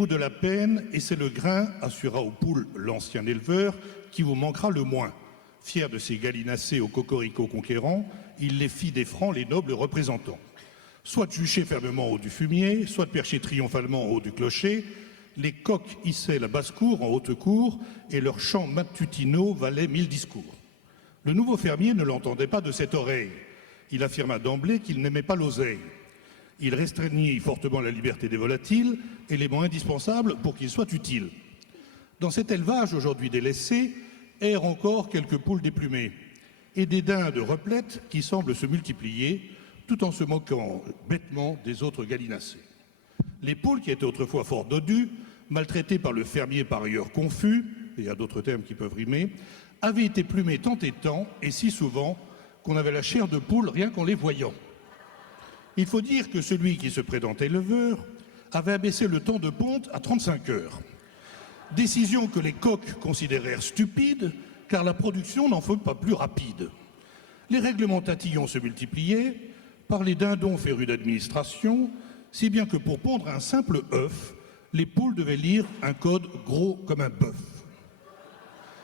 Donnez-vous de la peine et c'est le grain, assura aux poules l'ancien éleveur, qui vous manquera le moins. Fier de ses gallinacés aux cocoricots conquérants, il les fit des francs les nobles représentants. Soit de jucher fermement au haut du fumier, soit de percher triomphalement au haut du clocher, les coqs hissaient la basse-cour en haute cour et leurs chants matutinaux valaient 1000 discours. Le nouveau fermier ne l'entendait pas de cette oreille. Il affirma d'emblée qu'il n'aimait pas l'oseille. Il restreignit fortement la liberté des volatiles, élément indispensable pour qu'ils soient utiles. Dans cet élevage aujourd'hui délaissé, errent encore quelques poules déplumées et des dindes replètes qui semblent se multiplier tout en se moquant bêtement des autres gallinacés. Les poules, qui étaient autrefois fort dodues, maltraitées par le fermier par ailleurs confus, et il y a d'autres termes qui peuvent rimer, avaient été plumées tant et tant, et si souvent, qu'on avait la chair de poule rien qu'en les voyant. Il faut dire que celui qui se prétendait éleveur avait abaissé le temps de ponte à 35 heures. Décision que les coqs considérèrent stupide, car la production n'en fut pas plus rapide. Les règlements tatillons se multipliaient, par les dindons férus d'administration, si bien que pour pondre un simple œuf, les poules devaient lire un code gros comme un bœuf.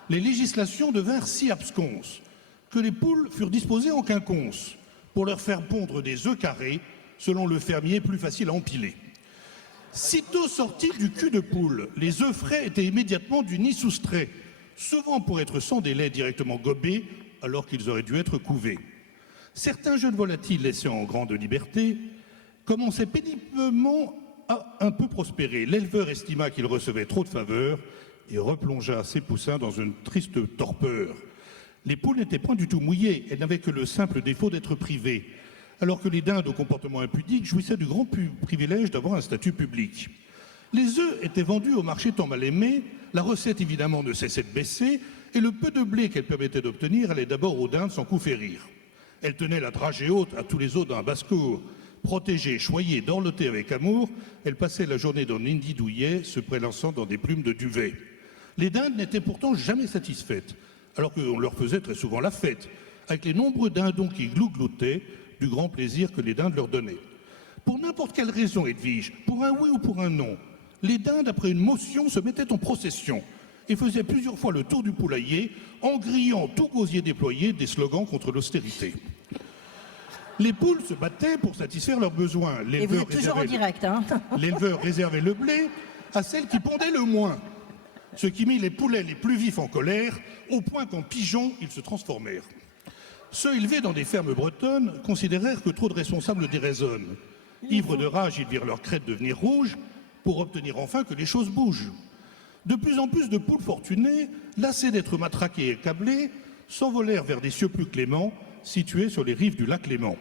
Les législations devinrent si absconses que les poules furent disposées en quinconce pour leur faire pondre des œufs carrés, selon le fermier plus facile à empiler. Sitôt sortis du cul de poule, les œufs frais étaient immédiatement du nid soustrait, souvent pour être sans délai directement gobés, alors qu'ils auraient dû être couvés. Certains jeunes volatiles laissés en grande liberté commençaient péniblement à un peu prospérer. L'éleveur estima qu'il recevait trop de faveurs et replongea ses poussins dans une triste torpeur. Les poules n'étaient point du tout mouillées, elles n'avaient que le simple défaut d'être privées, alors que les dindes au comportement impudique jouissaient du grand privilège d'avoir un statut public. Les œufs étaient vendus au marché tant mal aimé, la recette évidemment ne cessait de baisser, et le peu de blé qu'elle permettait d'obtenir allait d'abord aux dindes sans coup férir. Elle tenait la dragée haute à tous les autres dans la basse-cour. Protégée, choyée, dorlotée avec amour, elle passait la journée dans l'Indie douillet, se prélançant dans des plumes de duvet. Les dindes n'étaient pourtant jamais satisfaites, alors qu'on leur faisait très souvent la fête, avec les nombreux dindons qui glougloutaient du grand plaisir que les dindes leur donnaient. Pour n'importe quelle raison, Edwige, pour un oui ou pour un non, les dindes, après une motion, se mettaient en procession et faisaient plusieurs fois le tour du poulailler en grillant tout gosier déployé des slogans contre l'austérité. Les poules se battaient pour satisfaire leurs besoins. Et vous êtes toujours en direct, hein. L'éleveur réservait le blé à celles qui pondaient le moins, ce qui mit les poulets les plus vifs en colère, au point qu'en pigeons, ils se transformèrent. Ceux élevés dans des fermes bretonnes considérèrent que trop de responsables déraisonnent. Ivres de rage, ils virent leur crête devenir rouge pour obtenir enfin que les choses bougent. De plus en plus de poules fortunées, lassées d'être matraquées et câblées, s'envolèrent vers des cieux plus cléments, situés sur les rives du lac Léman.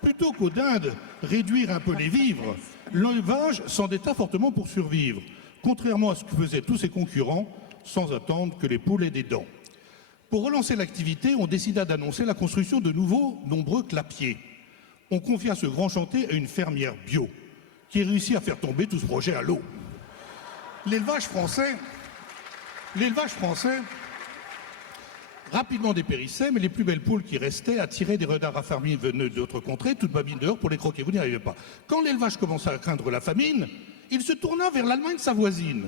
Plutôt qu'aux dindes réduire un peu les vivres, l'élevage s'endetta fortement pour survivre, contrairement à ce que faisaient tous ses concurrents, sans attendre que les poules aient des dents. Pour relancer l'activité, on décida d'annoncer la construction de nouveaux nombreux clapiers. On confia ce grand chantier à une fermière bio, qui réussit à faire tomber tout ce projet à l'eau. L'élevage français rapidement dépérissait, mais les plus belles poules qui restaient attiraient des renards affamés venus d'autres contrées, toute babine dehors pour les croquer. Vous n'y arrivez pas. Quand l'élevage commença à craindre la famine, il se tourna vers l'Allemagne sa voisine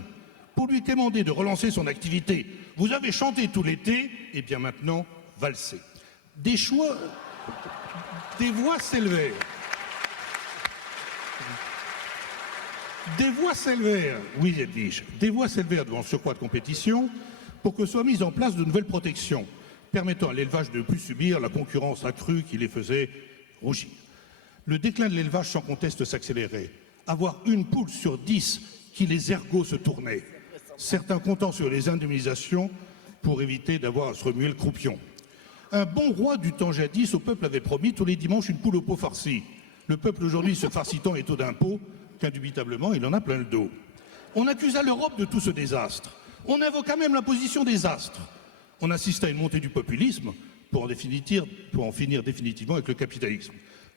pour lui demander de relancer son activité. Vous avez chanté tout l'été, et bien maintenant, valsez. Des voix s'élevèrent. Des voix s'élevèrent, oui Edwige, des voix s'élevèrent devant ce surcroît de compétition pour que soient mises en place de nouvelles protections permettant à l'élevage de ne plus subir la concurrence accrue qui les faisait rougir. Le déclin de l'élevage sans conteste s'accélérait. Avoir une poule sur 10 qui les ergots se tournaient, certains comptant sur les indemnisations pour éviter d'avoir à se remuer le croupion. Un bon roi du temps jadis au peuple avait promis tous les dimanches une poule au pot farci. Le peuple aujourd'hui se farcit tant et taux d'impôts qu'indubitablement il en a plein le dos. On accusa l'Europe de tout ce désastre. On invoqua même l'imposition des astres. On assista à une montée du populisme pour en finir définitivement avec le capitalisme.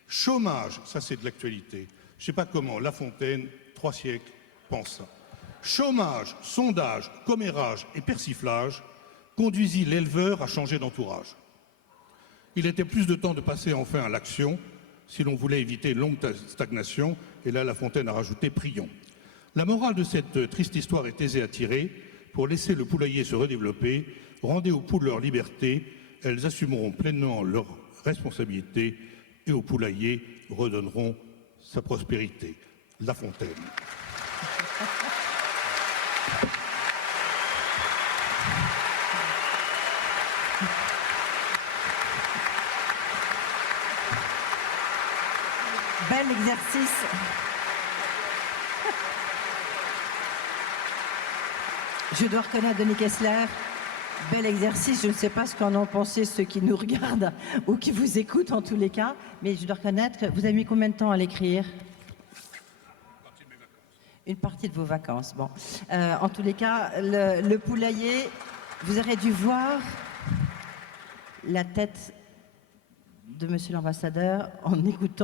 Chômage, ça c'est de l'actualité. Je ne sais pas comment La Fontaine, 3 siècles, pense ça. Chômage, sondage, commérage et persiflage conduisit l'éleveur à changer d'entourage. Il était plus de temps de passer enfin à l'action si l'on voulait éviter une longue stagnation, et là La Fontaine a rajouté prions. La morale de cette triste histoire est aisée à tirer. Pour laisser le poulailler se redévelopper, rendez aux poules leur liberté, elles assumeront pleinement leurs responsabilités et au poulailler redonneront sa prospérité. La Fontaine. Bel exercice. Je dois reconnaître, Denis Kessler, bel exercice. Je ne sais pas ce qu'en ont pensé ceux qui nous regardent ou qui vous écoutent en tous les cas, mais je dois reconnaître que vous avez mis combien de temps à l'écrire? Une partie de vos vacances. Bon, en tous les cas, le poulailler, vous aurez dû voir la tête de Monsieur l'ambassadeur en écoutant